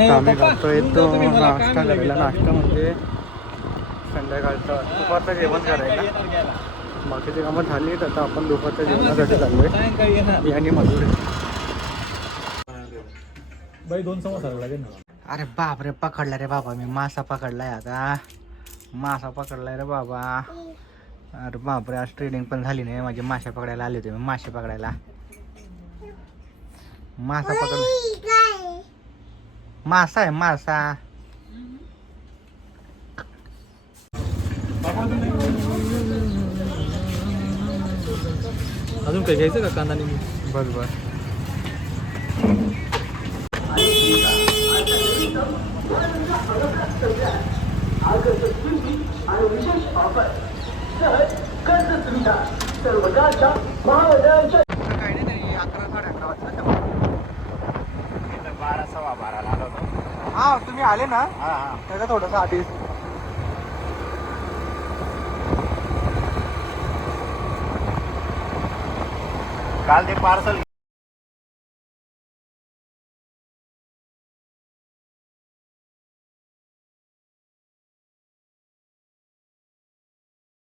आता आम्ही करतोय तो नाश्ता करायला. नाश्ता म्हणजे संध्याकाळचं दुपारचं जेवण करायला. बाकीची कामं झाली तर आता आपण दुपारच्या जेवणासाठी चाललोय. मी आणि मधुर. बाई 2 समोसा लागेल ना. अरे बाप रे, पकडला रे बाबा, मी मासा पकडलाय आता. मासा पकडलाय रे बाबा. अरे बाप रे, आज ट्रेडिंग पण झाली नाही माझी. मासे पकडायला आले होते मी, मासे पकडायला. मासा पकड, मासा आहे मासा. अजून काही घ्यायचं का कांदा निघून? बस बस. काही नाही, 11 साडे 11 वाजता. 12 सव्वा 12 आलो होतो. हा तुम्ही आले ना, हा हा. त्याचा थोडंसं आधी. काल ते पार्सल